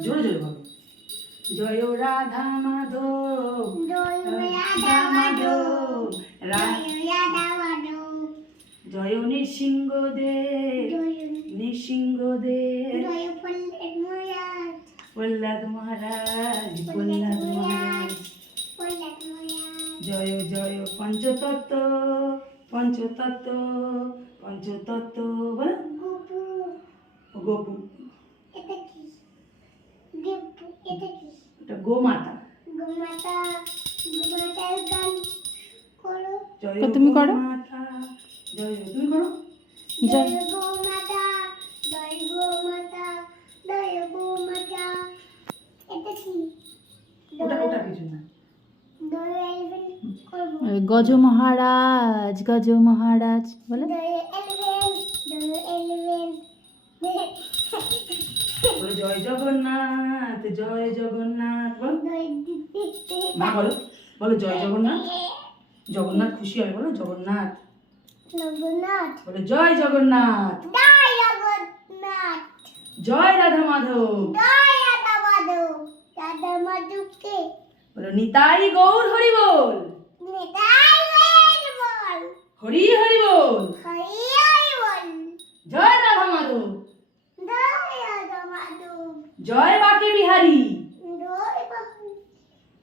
জোরে জয় রাধা মাধব রাধা মাধব জয় নৃসিংহ দেব নৃসিংহ দেব প্রহ্লাদ মহারাজ প্রহ্লাদ মহারাজ জয় জয় পঞ্চতত্ত্ব পঞ্চতত্ত্ব পঞ্চতত্ত্ব বল। গোপু। এটা গোমাতা। তুমি করো। জয় তুমি করো। জয় গজ মহারাজ গজ মহারাজ বলে জয় জগন্নাথ জয় জগন্নাথ বল। মা বলো বলো জয় জগন্নাথ। জগন্নাথ খুশি হয় বলো জগন্নাথ। জগন্নাথ। বলো জয় জগন্নাথ। জয় জগন্নাথ। জয় রাধা মাধব। জয় রাধা মাধব। রাধা মাধবকে। বলো নিতাই গৌর হরি বল নেতাই হয়ে বল হরি হরি বল। হরি হরি বল। জয় রাধা মাধব। জয় রাধা মাধব। জয় বাকে বিহারি। জয়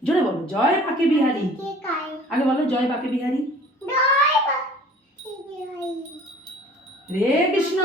জোরে বলো জয় বাকে বিহারি। আগে বলো জয় বাকে বিহারি। জয় কে রে কৃষ্ণ।